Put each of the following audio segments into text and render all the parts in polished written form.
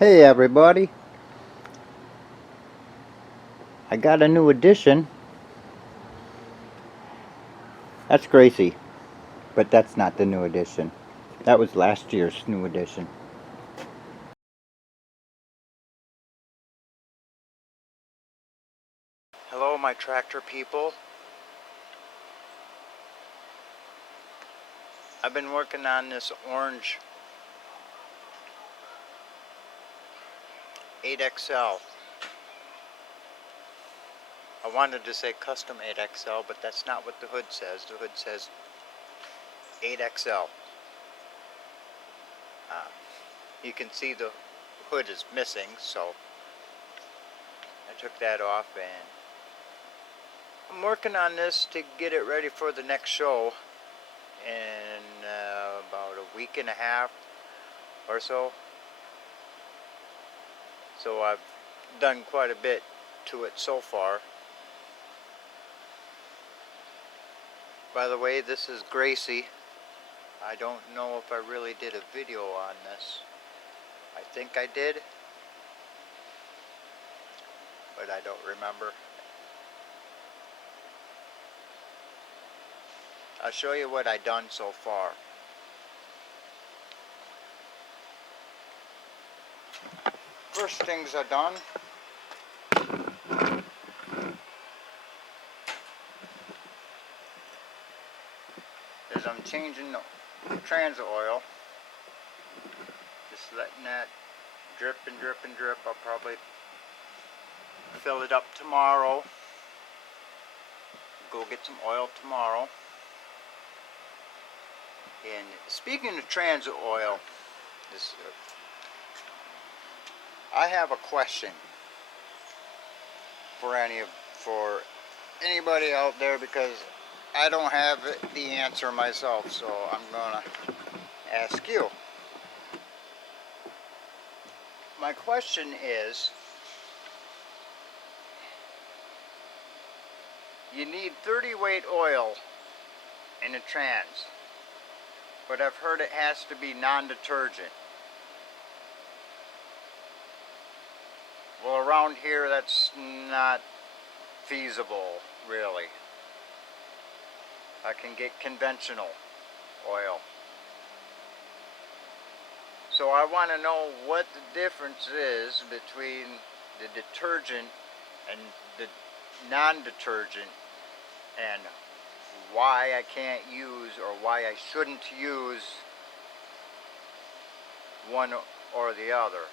Hey everybody, I got a new addition. That's Gracie, but that's not the new addition. That was last year's new addition. Hello my tractor people. I've been working on this orange 8XL. I wanted to say custom 8XL, but that's not what the hood says. The hood says 8XL. You can see the hood is missing, so I took that off, and I'm working on this to get it ready for the next show in about a week and a half or so. So I've done quite a bit to it so far. By the way, this is Gracie. I don't know if I really did a video on this. I think I did, but I don't remember. I'll show you what I've done so far. First things I've done is I'm changing the transit oil. Just letting that drip and drip and drip. I'll probably fill it up tomorrow. Go get some oil tomorrow. And speaking of transit oil, I have a question for anybody out there, because I don't have the answer myself, so I'm gonna ask you. My question is, you need 30 weight oil in a trans, but I've heard it has to be non-detergent. Well, around here that's not feasible, really. I can get conventional oil. So I want to know what the difference is between the detergent and the non-detergent, and why I can't use, or why I shouldn't use one or the other.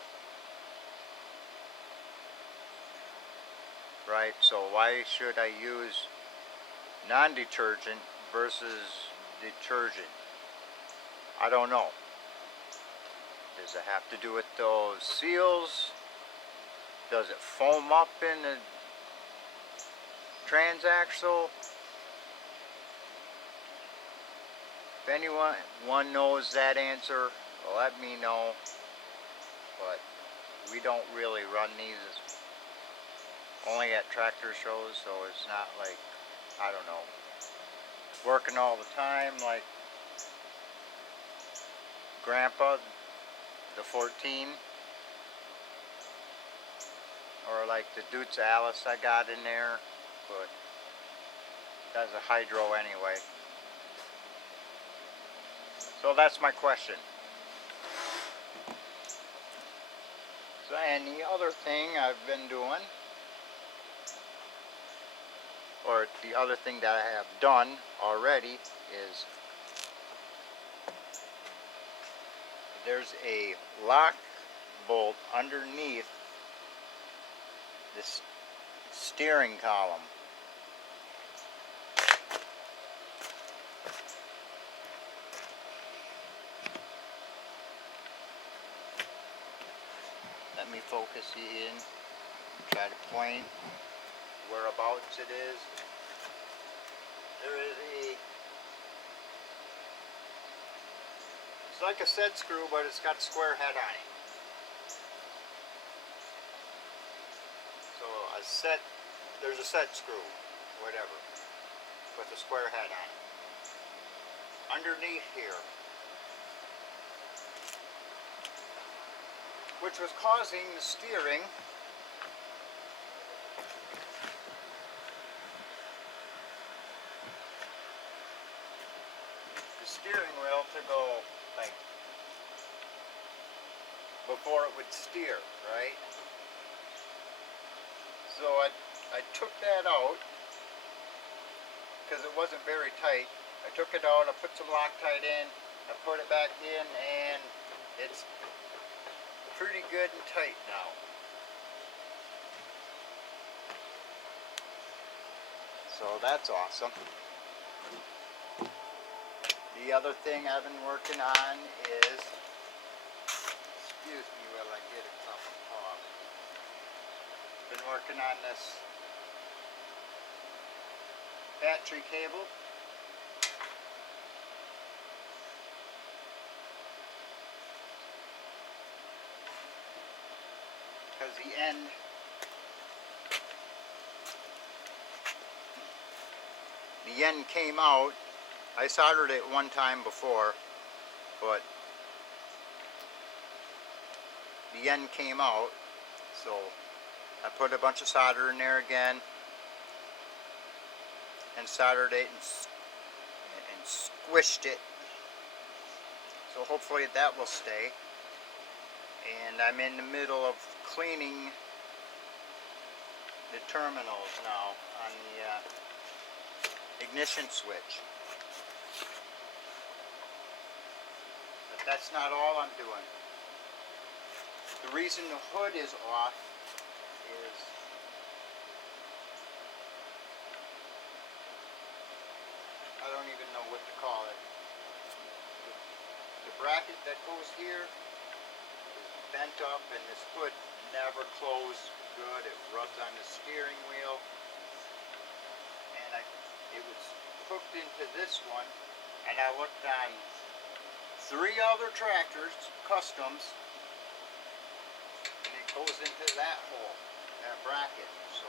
Right? So why should I use non-detergent versus detergent? I don't know. Does it have to do with those seals? Does it foam up in the transaxle? If anyone knows that answer, let me know. But we don't really run these only at tractor shows, so it's not like, I don't know, working all the time like Grandpa, the 14, or like the Dutz Alice I got in there, but that's a hydro anyway. So that's my question. So, and the other thing I've been doing, or the other thing that I have done already, is there's a lock bolt underneath this steering column. Let me focus you in, try to point whereabouts it is. There is it's like a set screw, but it's got a square head on it. So there's a set screw, whatever, with a square head on it. Underneath here, which was causing the steering wheel to go like before it would steer, right? So I took that out because it wasn't very tight. I took it out, I put some Loctite in, I put it back in, and it's pretty good and tight now. So that's awesome. The other thing I've been working on is, excuse me while I get a cup of coffee. Been working on this battery cable. Because the end came out. I soldered it one time before, but the end came out, so I put a bunch of solder in there again and soldered it and squished it, so hopefully that will stay. And I'm in the middle of cleaning the terminals now on the ignition switch. But that's not all I'm doing. The reason the hood is off is I don't even know what to call it. The bracket that goes here is bent up, and this hood never closed good. It rubs on the steering wheel, and it was hooked into this one, and I looked on 3 other tractors, customs, and it goes into that hole, that bracket. So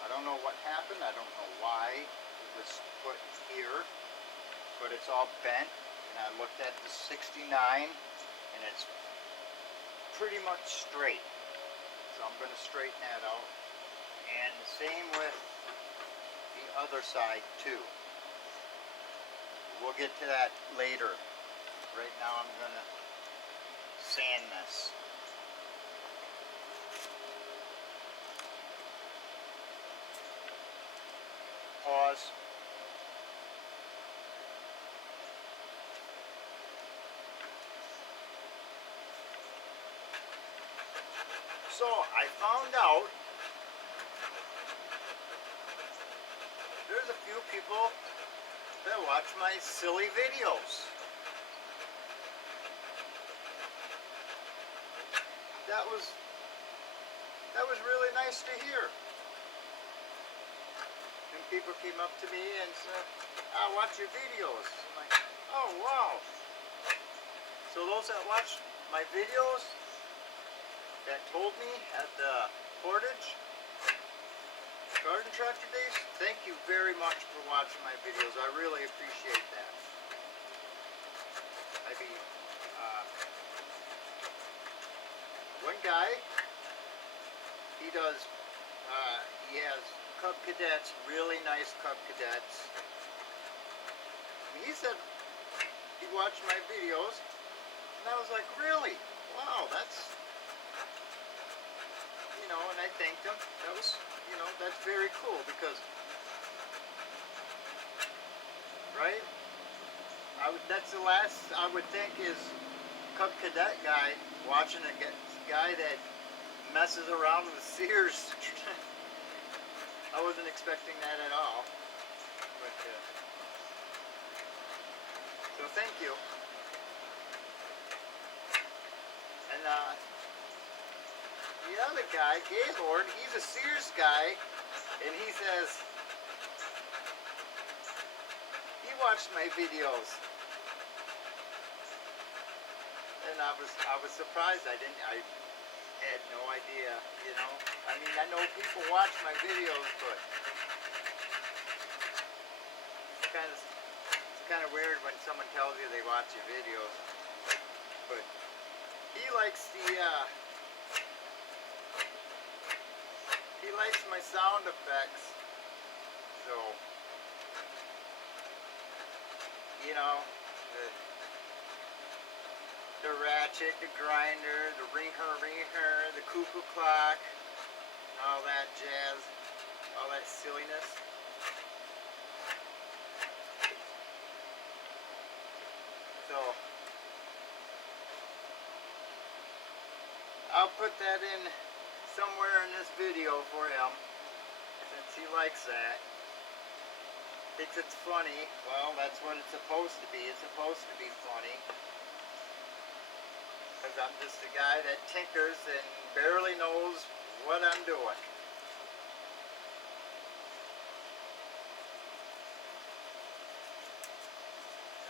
I don't know what happened. I don't know why it was put here, but it's all bent. And I looked at the 69, and it's pretty much straight. So I'm going to straighten that out. And the same with the other side too. We'll get to that later. Right now I'm going to sand this. Pause. So I found out there's a few people that watch my silly videos. That was really nice to hear. And people came up to me and said, "I watch your videos." I'm like, "Oh wow." So those that watch my videos that told me at the Portage Garden Tractor Days, thank you very much for watching my videos. I really appreciate that. I mean, one guy, he has Cub Cadets, really nice Cub Cadets. And he said he watched my videos, and I was like, really? Wow, that's, and I thanked him. That was, that's very cool because, right? That's the last I would think is Cub Cadet guy watching a guy that messes around with Sears. I wasn't expecting that at all. But, so thank you. And the other guy, Gaylord, he's a Sears guy, and he says he watched my videos, and I was surprised. I had no idea. I mean, I know people watch my videos, but it's kind of weird when someone tells you they watch your videos. But likes he likes my sound effects. So, you know, the ratchet, the grinder, the ringer, the cuckoo clock, all that jazz, all that silliness. So, I'll put that in somewhere in this video for him, since he likes that. Thinks it's funny. Well, that's what it's supposed to be. It's supposed to be funny. Because I'm just a guy that tinkers and barely knows what I'm doing.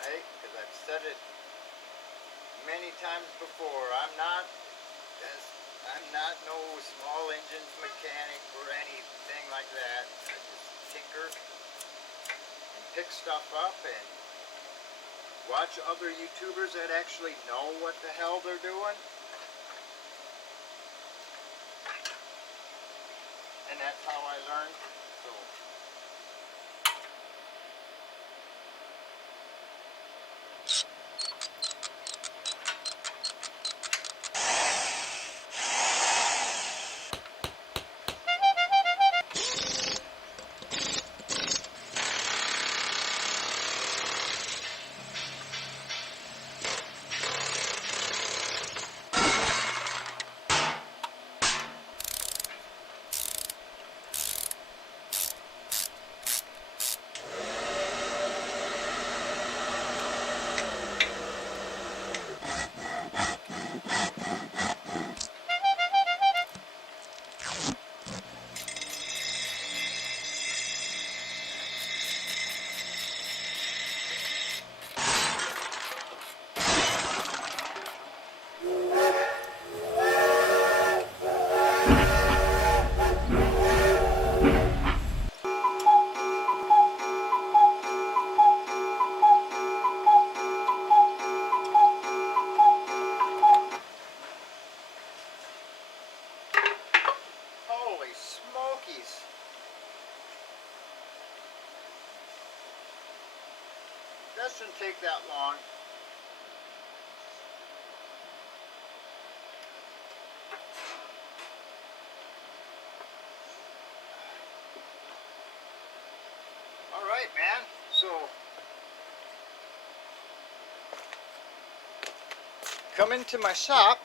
Right? Because I've said it many times before. I'm not no small engines mechanic or anything like that. I just tinker and pick stuff up and watch other YouTubers that actually know what the hell they're doing. And that's how I learned. So, holy smokies. That shouldn't take that long. Alright, man. So, come into my shop.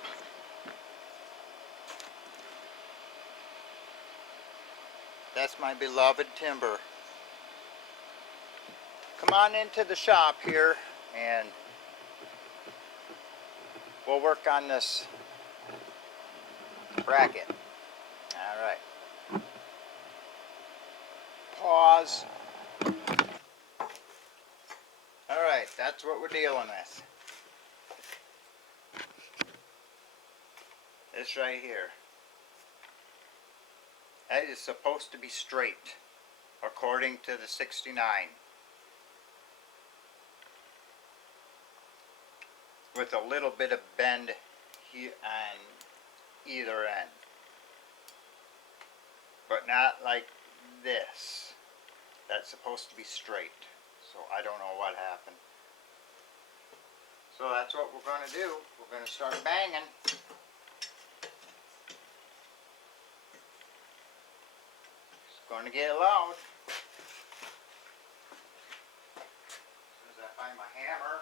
That's my beloved timber. Come on into the shop here and we'll work on this bracket. Alright. Pause. Alright, that's what we're dealing with. This right here. That is supposed to be straight, according to the 69. With a little bit of bend here on either end. But not like this. That's supposed to be straight. So I don't know what happened. So that's what we're going to do. We're going to start banging. It's going to get loud. As soon as I find my hammer.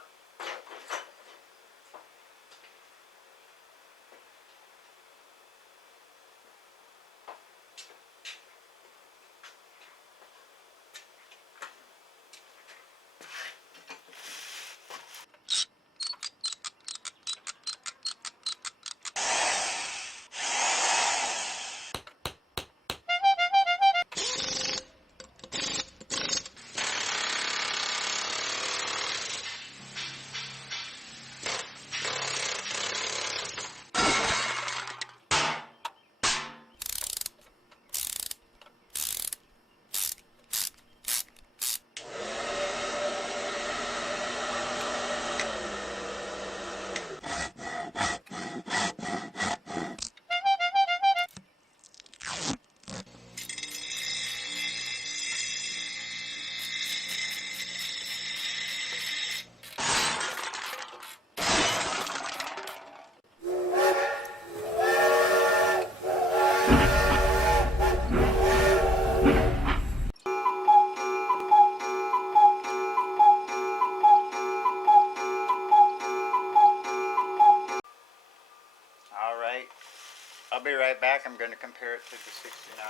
going to compare it to the 69.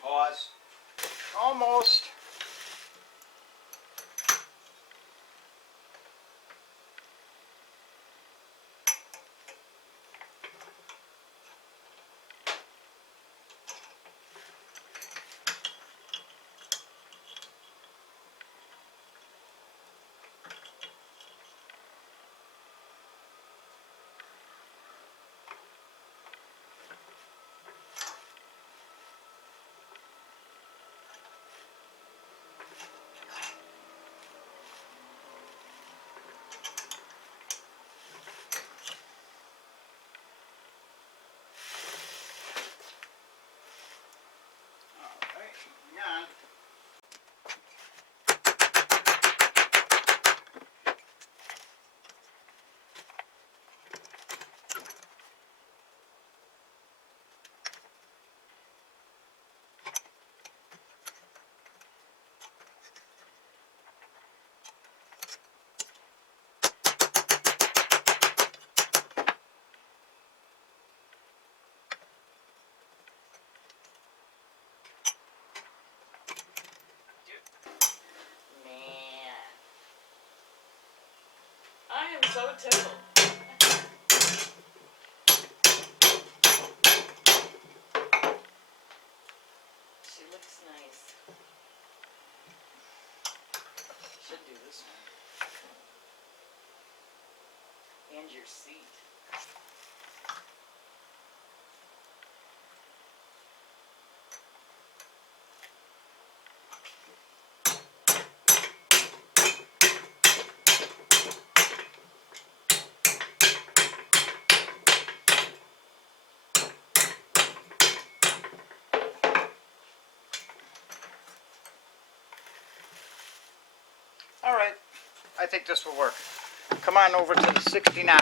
Pause. Almost. Yeah. Man, I am so tickled. She looks nice. Should do this one. And your seat. All right, I think this will work. Come on over to the 69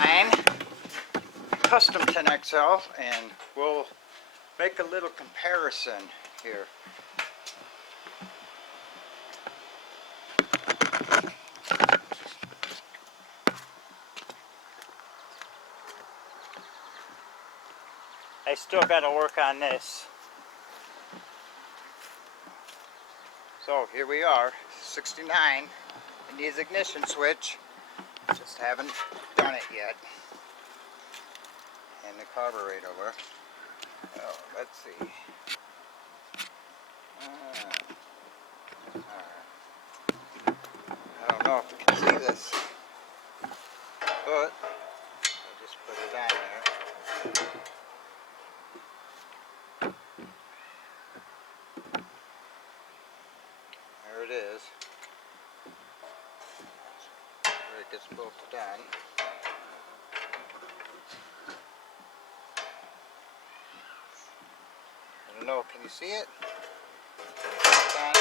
Custom 10XL and we'll make a little comparison here. I still got to work on this. So here we are, 69. It needs ignition switch. Just haven't done it yet. And the carburetor. Oh, let's see. Alright. I don't know if you can see this, but I'll just put it on there. There it is. Where it gets bolted on. I don't know, can you see it? It's on.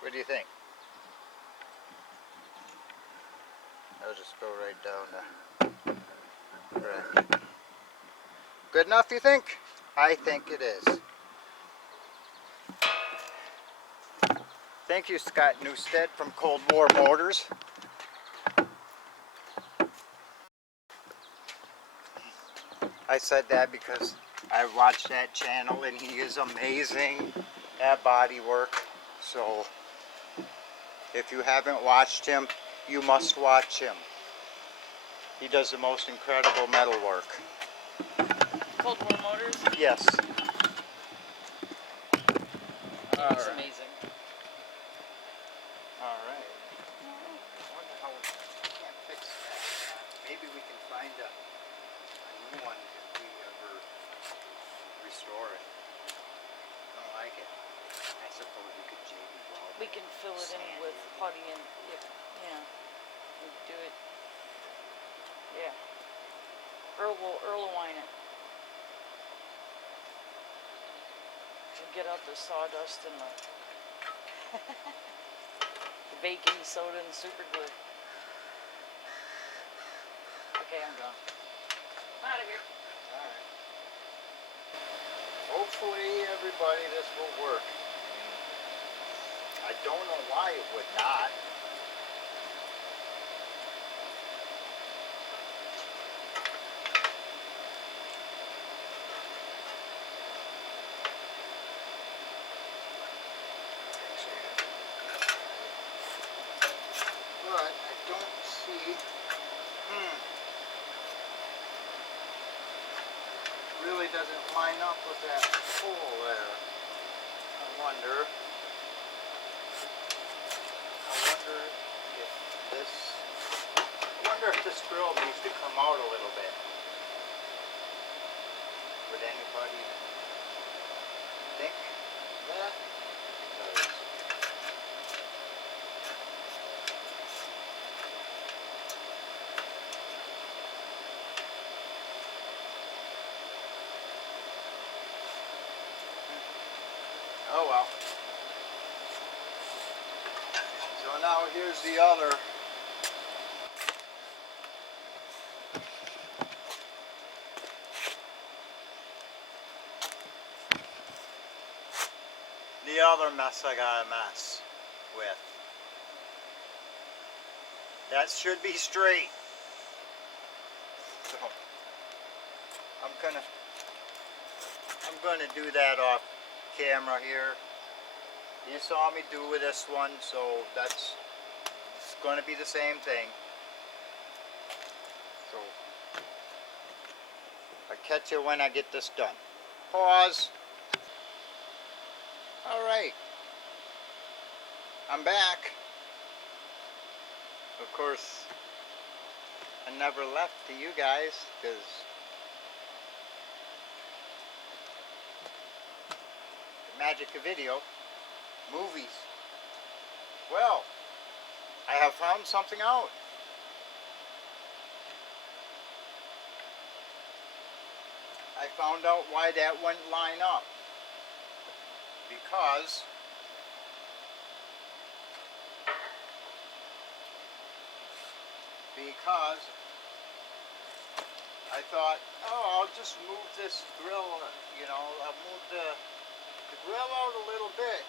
What do you think? I'll just go right down to correct. Good enough, you think? I think it is. Thank you, Scott Newstead from Cold War Motors. I said that because I watched that channel and he is amazing at body work. So if you haven't watched him, you must watch him. He does the most incredible metal work. Cold War Motors? Yes. It's amazing. Alright. I wonder how we can't fix that. Maybe we can find a new one if we ever restore it. I don't like it. I suppose we could JB weld. We can fill it in with putty and yeah. We can do it. Yeah. Earl will wine it. We'll get out the sawdust and the baking soda and super glue. Okay, I'm gone. I'm out of here. Alright. Hopefully, everybody, this will work. I don't know why it would not. But I don't see. Really doesn't line up with that hole there. I wonder if this grill needs to come out a little bit. Would anybody think that? Because oh well. So now here's the other. The other mess I gotta mess with. That should be straight. So I'm gonna do that off camera here. You saw me do with this one, so it's gonna be the same thing. So I'll catch you when I get this done. Pause. Alright, I'm back. Of course, I never left to you guys because the magic of video, movies. Well, I have found something out. I found out why that wouldn't line up. Because I thought, oh, I'll just move this grill, you know, I'll move the grill out a little bit.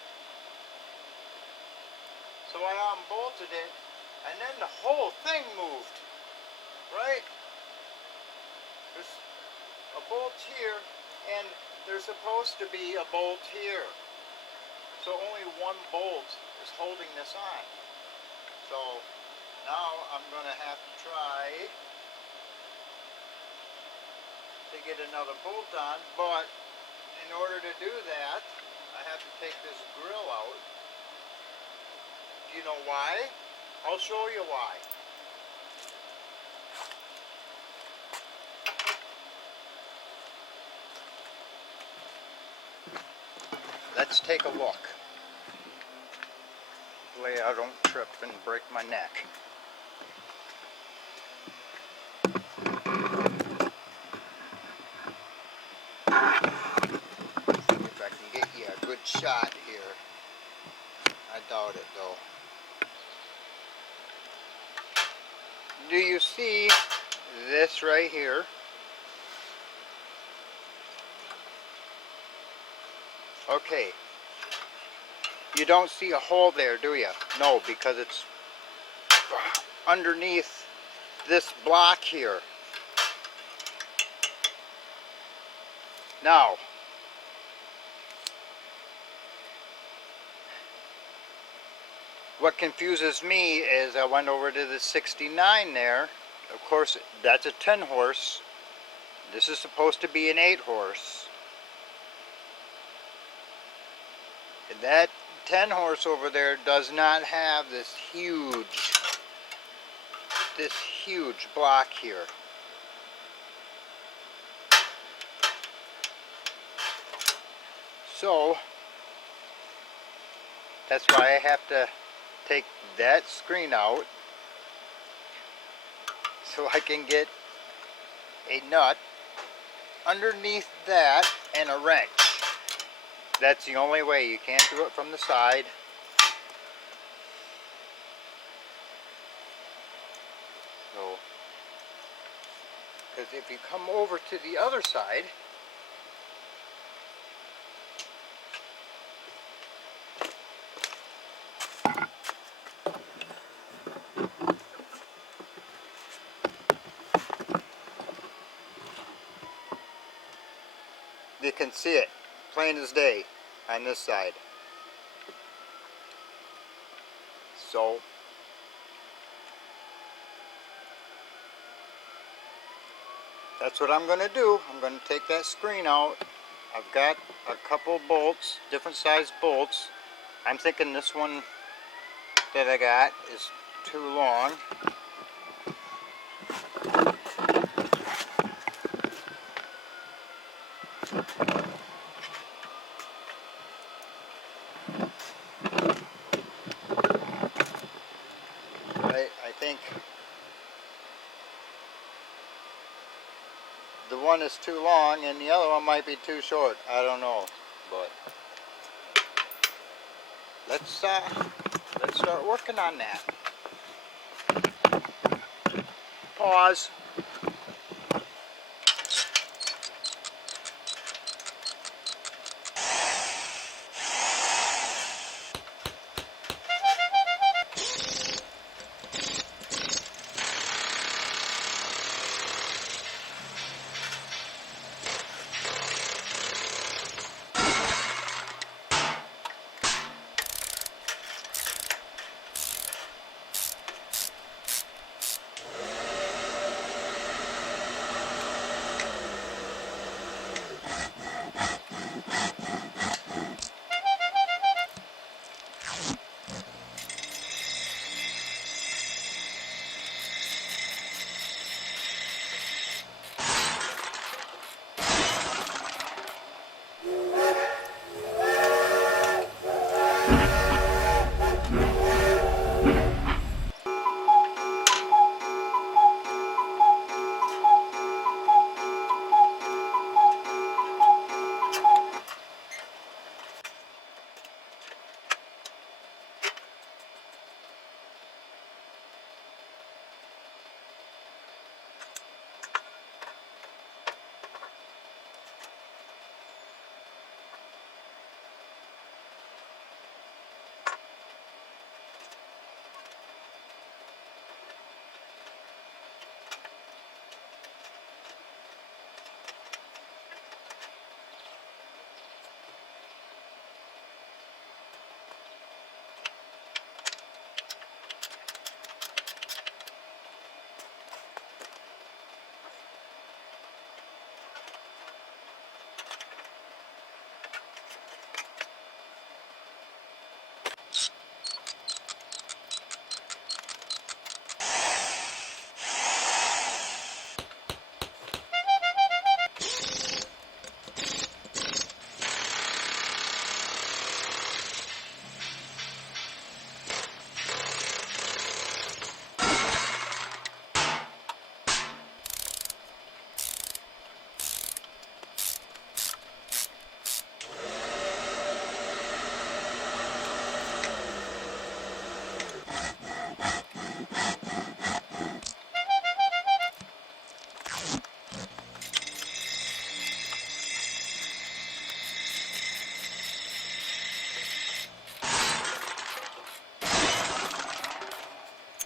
So I unbolted it, and then the whole thing moved, right? There's a bolt here, and there's supposed to be a bolt here. So only one bolt is holding this on. So now I'm going to have to try to get another bolt on, but in order to do that, I have to take this grill out. Do you know why? I'll show you why. Let's take a look. Hopefully I don't trip and break my neck. See if I can get you a good shot here. I doubt it though. Do you see this right here? Okay. You don't see a hole there, do you? No, because it's underneath this block here. Now, what confuses me is I went over to the 69 there. Of course, that's a 10 horse. This is supposed to be an 8 horse. And that 10 horse over there does not have this huge block here. So that's why I have to take that screen out so I can get a nut underneath that and a wrench. That's the only way. You can't do it from the side. So, because if you come over to the other side, can see it plain as day on this side. So that's what I'm going to do. I'm going to take that screen out. I've got a couple bolts, different size bolts. I'm thinking this one that I got is too long. I think the one is too long and the other one might be too short. I don't know, but let's start working on that. Pause.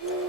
Nice.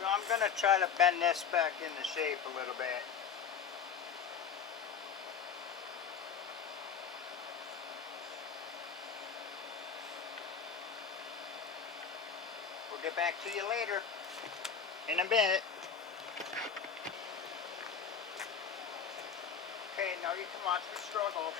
So I'm going to try to bend this back into shape a little bit. We'll get back to you later in a minute. Okay, now you can watch me struggle.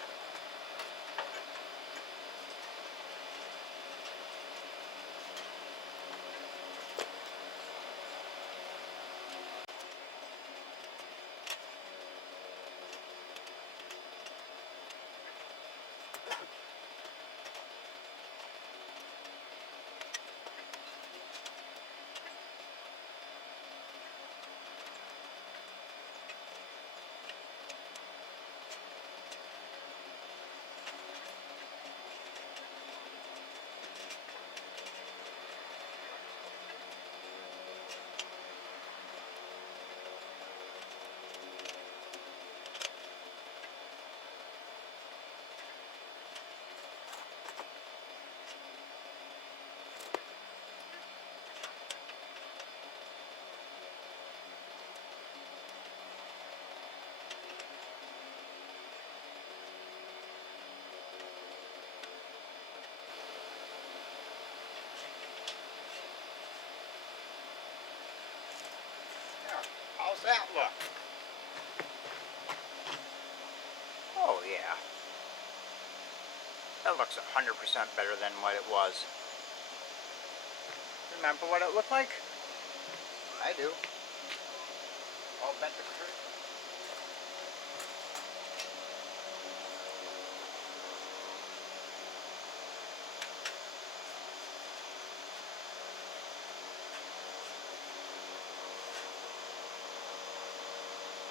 How's that look? Oh yeah. That looks 100% better than what it was. Remember what it looked like? I do. All bent to curve.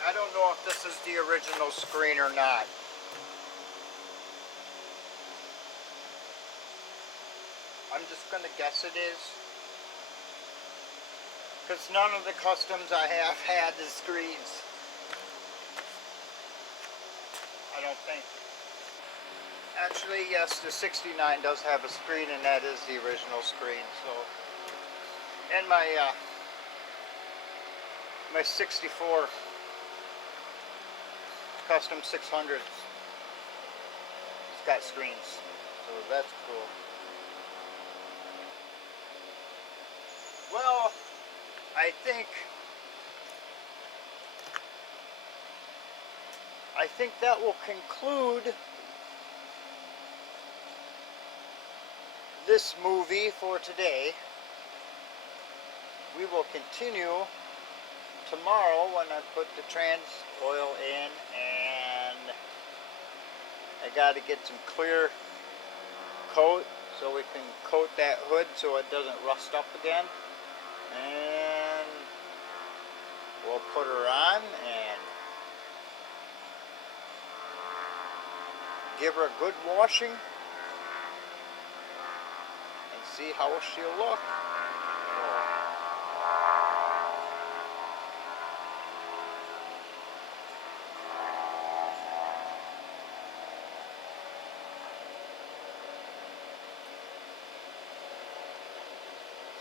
I don't know if this is the original screen or not. I'm just gonna guess it is. Because none of the customs I have had the screens. I don't think. Actually, yes, the 69 does have a screen, and that is the original screen. So, and my 64 custom 600s, it's got screens, so that's cool. Well, I think that will conclude this movie for today. We will continue tomorrow when I put the trans oil in, and I got to get some clear coat so we can coat that hood so it doesn't rust up again, and we'll put her on and give her a good washing and see how she'll look.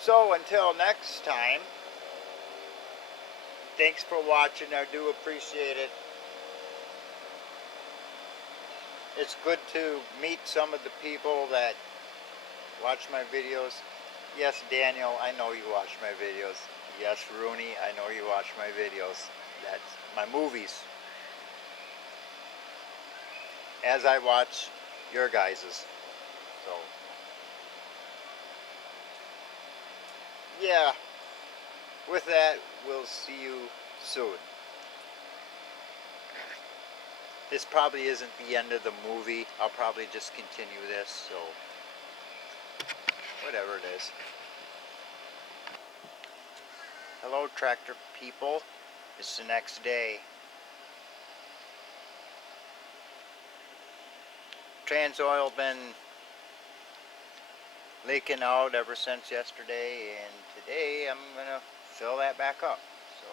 So until next time, thanks for watching. I do appreciate it. It's good to meet some of the people that watch my videos. Yes, Daniel, I know you watch my videos. Yes, Rooney, I know you watch my videos. That's my movies. As I watch your guys's. So, yeah. With that, we'll see you soon. This probably isn't the end of the movie. I'll probably just continue this, so whatever it is. Hello, tractor people. It's the next day. Trans oil been leaking out ever since yesterday, and today I'm gonna fill that back up. So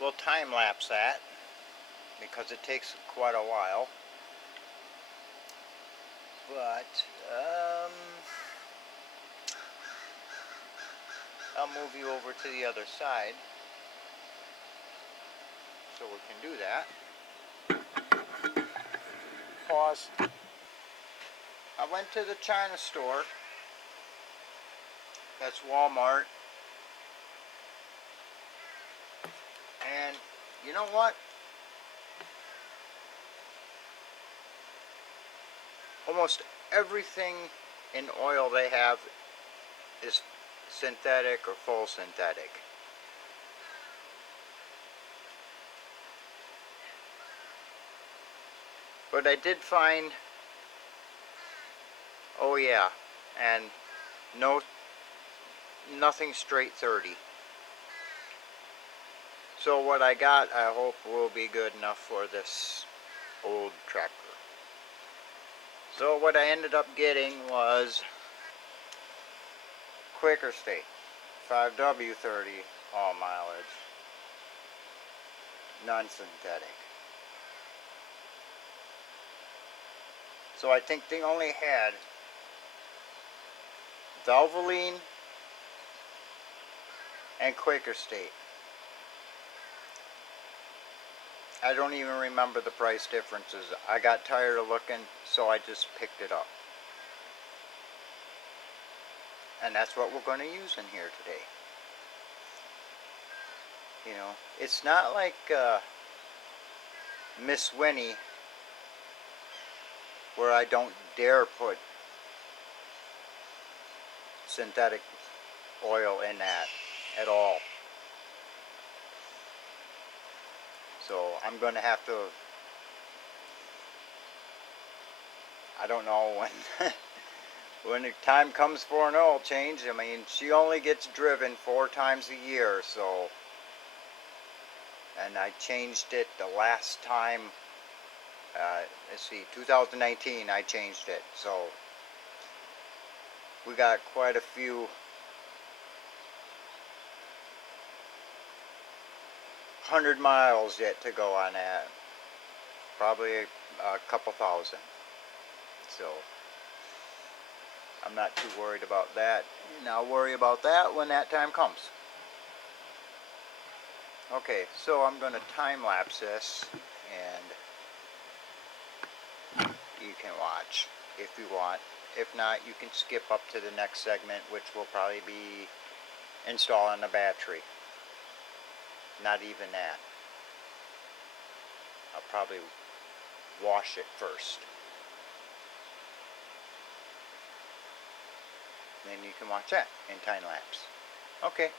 we'll time lapse that because it takes quite a while. But I'll move you over to the other side so we can do that. Pause. I went to the China store. That's Walmart. And you know what? Almost everything in oil they have is synthetic or full synthetic. But I did find, oh yeah, and nothing straight 30. So what I got, I hope will be good enough for this old tractor. So what I ended up getting was Quaker State 5W30 all mileage, non-synthetic. So I think they only had Valvoline and Quaker State. I don't even remember the price differences. I got tired of looking, so I just picked it up. And that's what we're going to use in here today. You know, it's not like Miss Winnie, where I don't dare put synthetic oil in that at all. So I'm going to have to, I don't know when when the time comes for an oil change. I mean, she only gets driven 4 times a year, so, and I changed it the last time, let's see, 2019 I changed it, so we got quite a few hundred miles yet to go on that, probably a couple thousand, so I'm not too worried about that, and I'll worry about that when that time comes. Okay, so I'm going to time lapse this, and you can watch if you want. If not, you can skip up to the next segment, which will probably be installing the battery. Not even that. I'll probably wash it first. Then you can watch that in time lapse. Okay.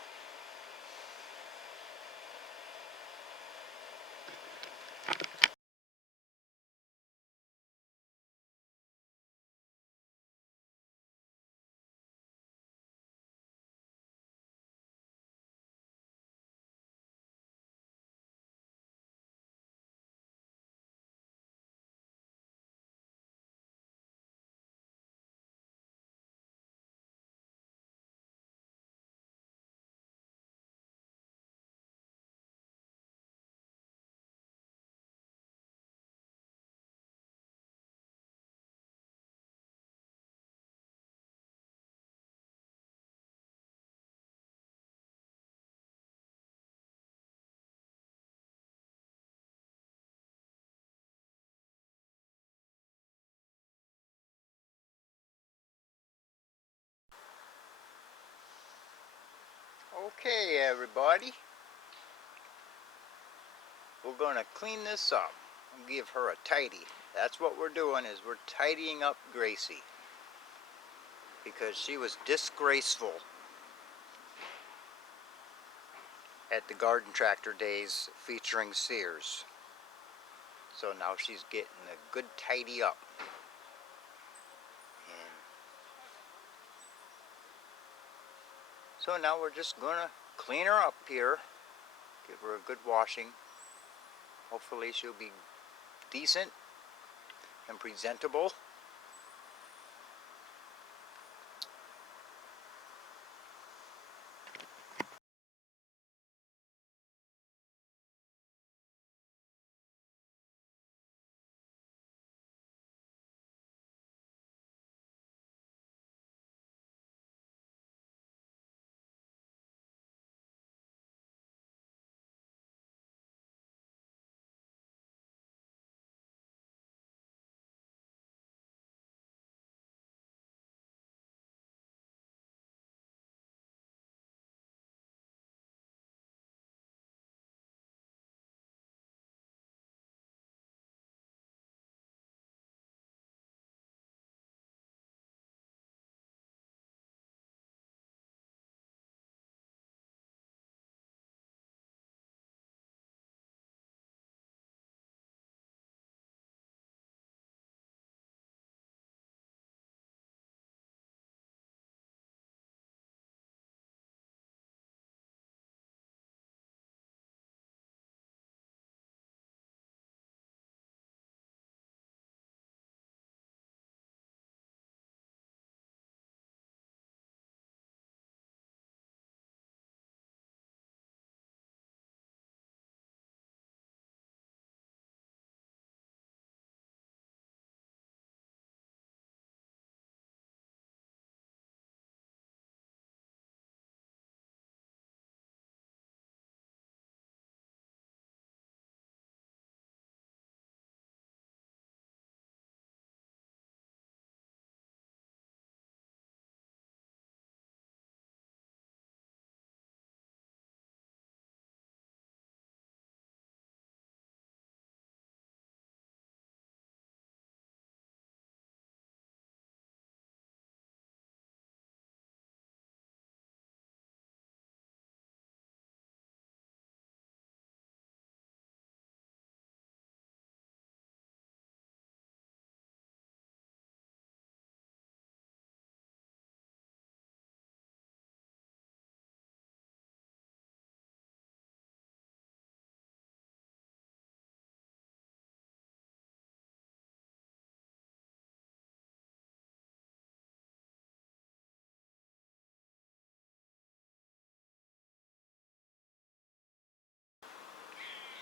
Okay, everybody. We're going to clean this up and give her a tidy. That's what we're doing, is we're tidying up Gracie, because she was disgraceful at the garden tractor days featuring Sears. So now she's getting a good tidy up. And so now we're just gonna clean her up here, give her a good washing. Hopefully she'll be decent and presentable.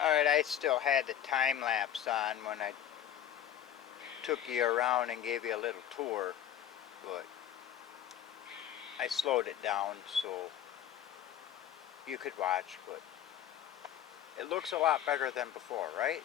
Alright, I still had the time lapse on when I took you around and gave you a little tour, but I slowed it down so you could watch, but it looks a lot better than before, right?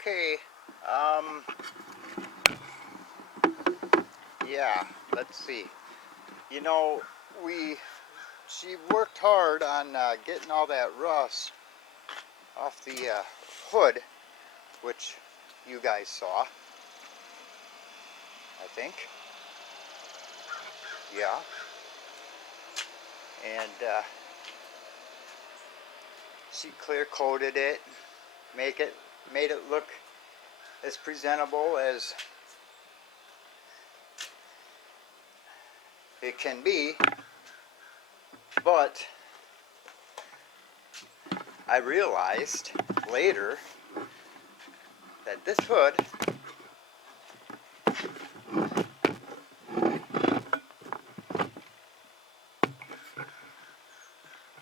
Okay, um, yeah, let's see. You know, she worked hard on getting all that rust off the hood, which you guys saw, I think. Yeah. And she clear coated it, made it look as presentable as it can be. But I realized later that this hood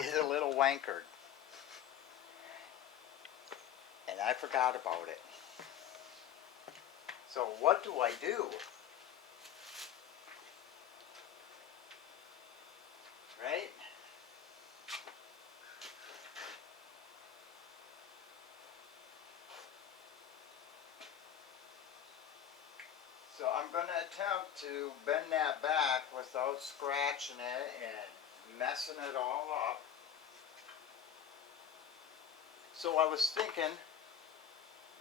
is a little wankered, and I forgot about it. So what do I do? Right? So I'm going to attempt to bend that back without scratching it and messing it all up. So I was thinking,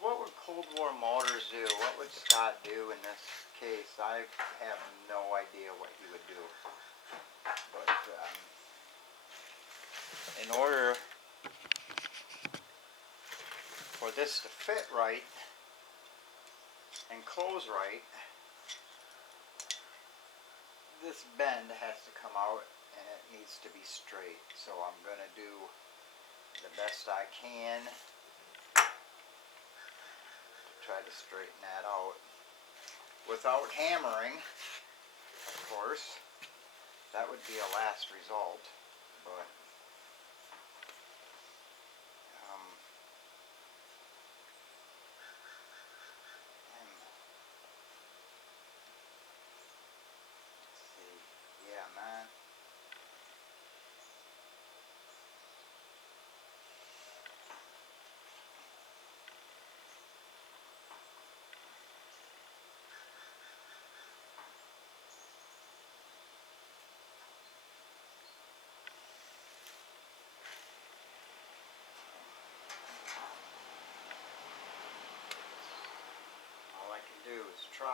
what would Cold War motors do? What would Scott do in this case? I have no idea what he would do. But in order for this to fit right and close right, this bend has to come out and it needs to be straight. So I'm going to do the best I can to try to straighten that out without hammering, of course. That would be a last result, but see, yeah, man. try.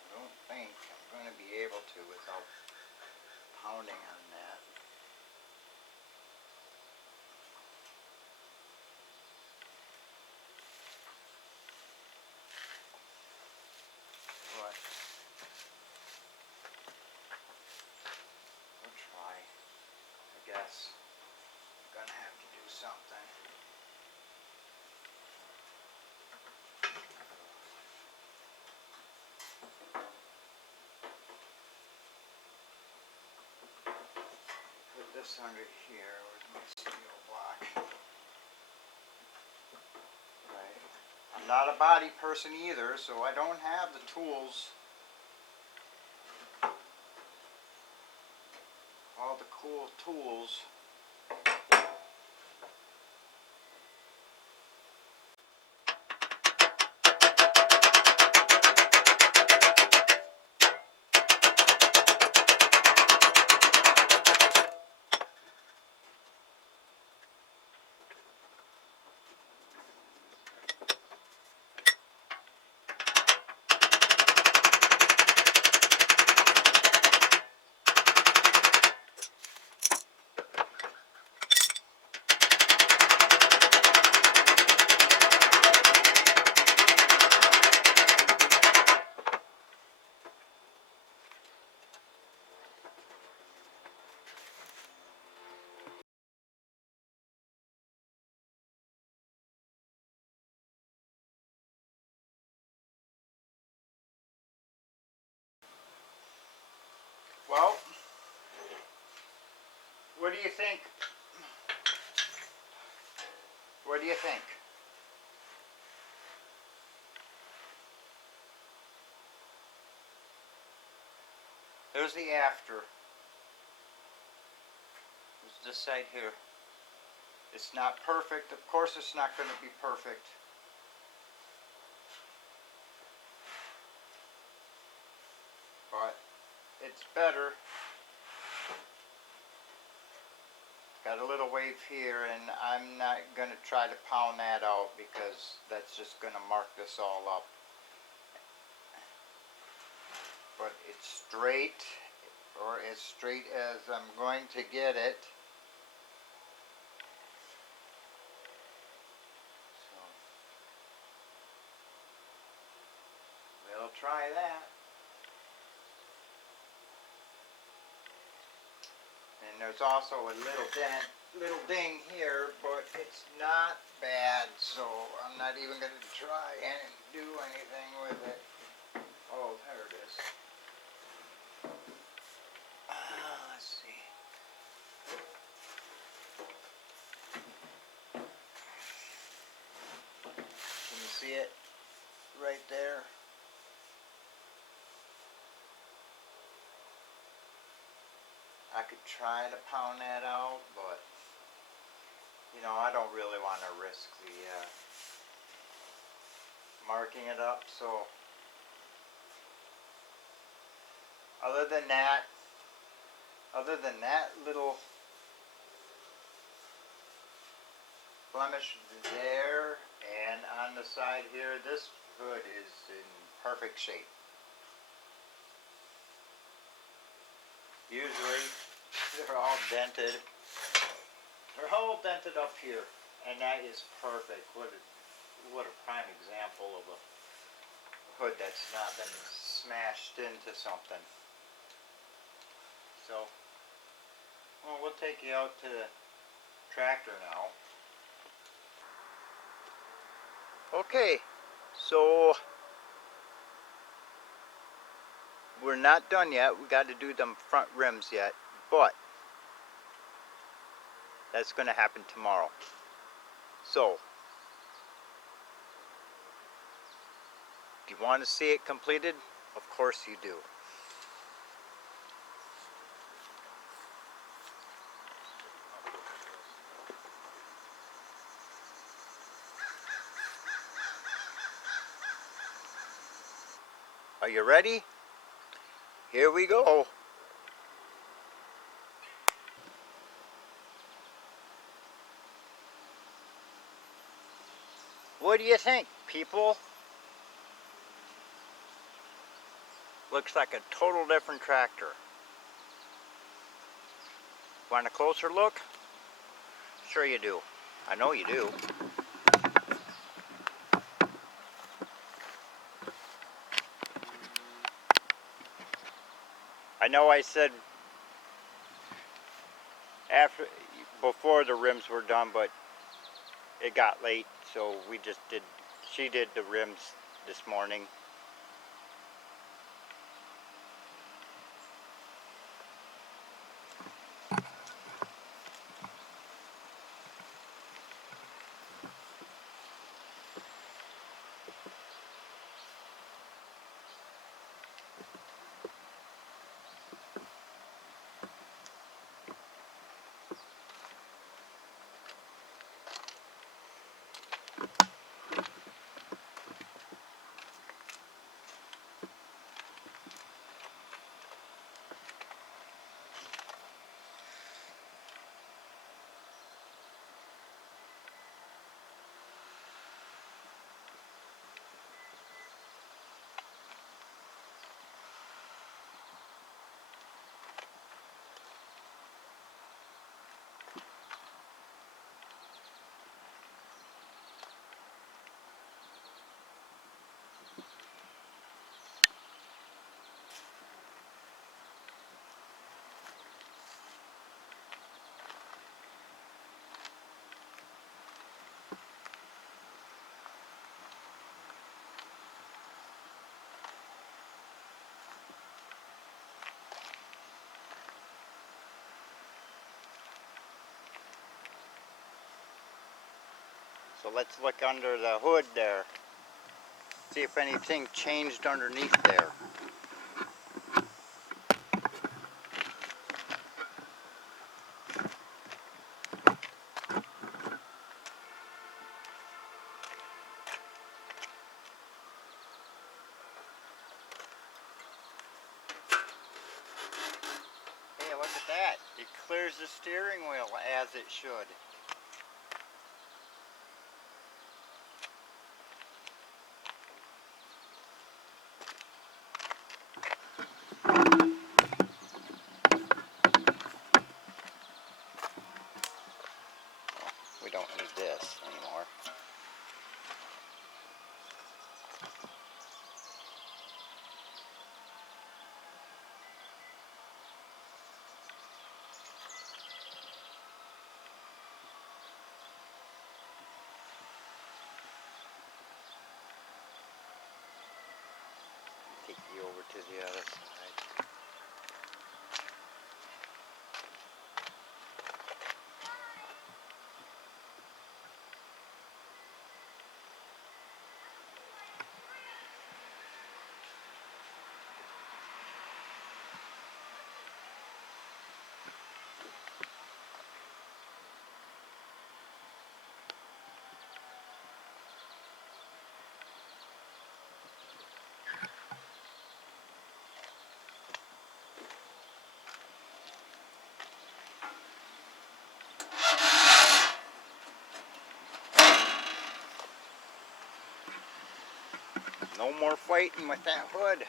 I don't think I'm going to be able to without pounding on that. But we'll try. I guess I'm going to have to do something. Put this under here with my steel block. Right. I'm not a body person either, so I don't have the tools. All the cool tools. Well, what do you think? What do you think? There's the after. There's this side here. It's not perfect. Of course it's not going to be perfect. But it's better. Got a little wave here, and I'm not going to try to pound that out because that's just going to mark this all up. But it's straight, or as straight as I'm going to get it. So we'll try that. And there's also a little ding here, but it's not bad, so I'm not even going to try and do anything with it. Oh, there it is. Let's see. Can you see it right there? I could try to pound that out, but you know, I don't really want to risk the marking it up. So other than that little blemish there, and on the side here, this hood is in perfect shape. Usually they're all dented. They're all dented up here, and that is perfect. What a prime example of a hood that's not been smashed into something. So, well, we'll take you out to the tractor now. Okay, so we're not done yet. We got to do them front rims yet, but that's going to happen tomorrow. So, do you want to see it completed? Of course you do. Are you ready? Here we go. What do you think, people? Looks like a total different tractor. Want a closer look? Sure you do. I know you do. I know I said before the rims were done, but it got late, so she did the rims this morning. So let's look under the hood there. See if anything changed underneath there. Hey, look at that. It clears the steering wheel as it should. We don't need this anymore. Take you over to the other side. No more fighting with that hood.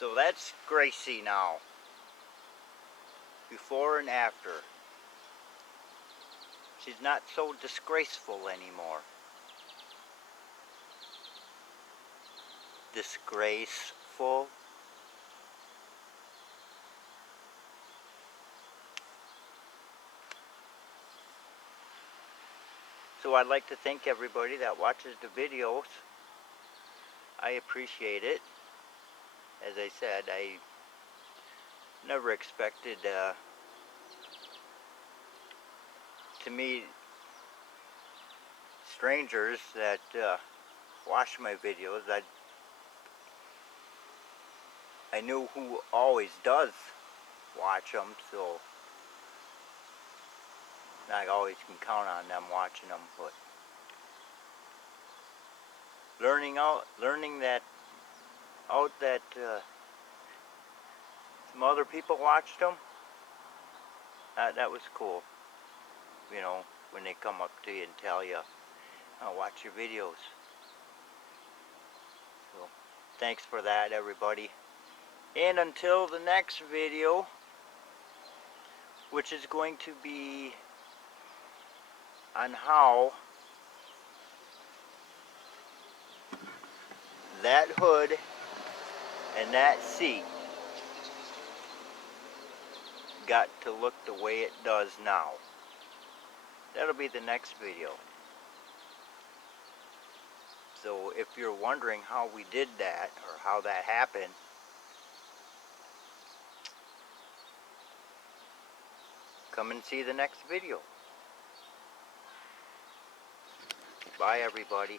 So that's Gracie now. Before and after. She's not so disgraceful anymore. Disgraceful. So I'd like to thank everybody that watches the videos. I appreciate it. As I said, I never expected to meet strangers that watch my videos. I knew who always does watch them, so I always can count on them watching them. But learning that some other people watched them, that was cool. You know, when they come up to you and tell you, "I'll watch your videos." So, thanks for that, everybody. And until the next video, which is going to be on how that hood and that seat got to look the way it does now. That'll be the next video. So if you're wondering how we did that or how that happened, come and see the next video. Bye, everybody.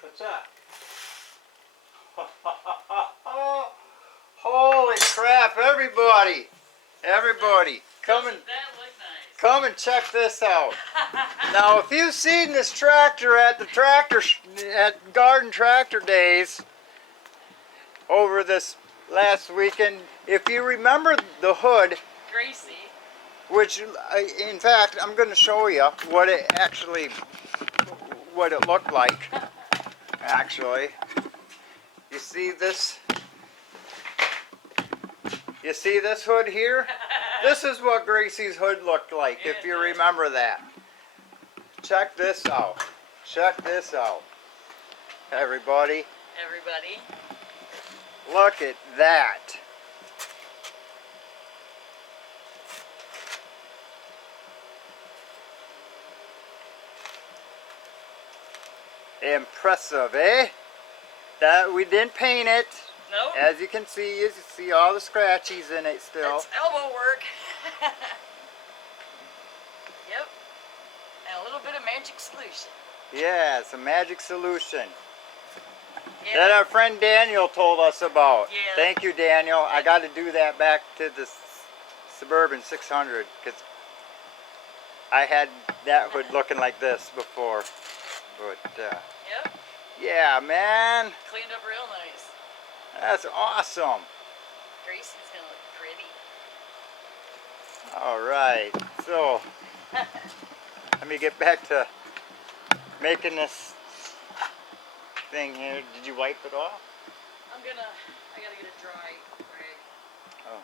What's that? Holy crap, everybody! Everybody, come and check this out. Now, if you've seen this tractor at Garden Tractor Days over this last weekend, if you remember the hood, Gracie. which in fact I'm going to show you what it looked like. Actually, you see this? You see this hood here? This is what Gracie's hood looked like, if you remember that. Check this out. Check this out. Everybody. Everybody. Look at that. Impressive, eh? That we didn't paint it. Nope. As you can see all the scratchies in it still. It's elbow work. Yep. And a little bit of magic solution. Yeah, it's a magic solution. Yeah. That our friend Daniel told us about. Yeah. Thank you, Daniel. I got to do that back to the Suburban 600 because I had that hood looking like this before. But Yep. yeah, man, Cleaned up real nice. that's awesome. Gracie's gonna look pretty. All right, so let me get back to making this thing here. Did you wipe it off? I gotta get a dry rag. Oh.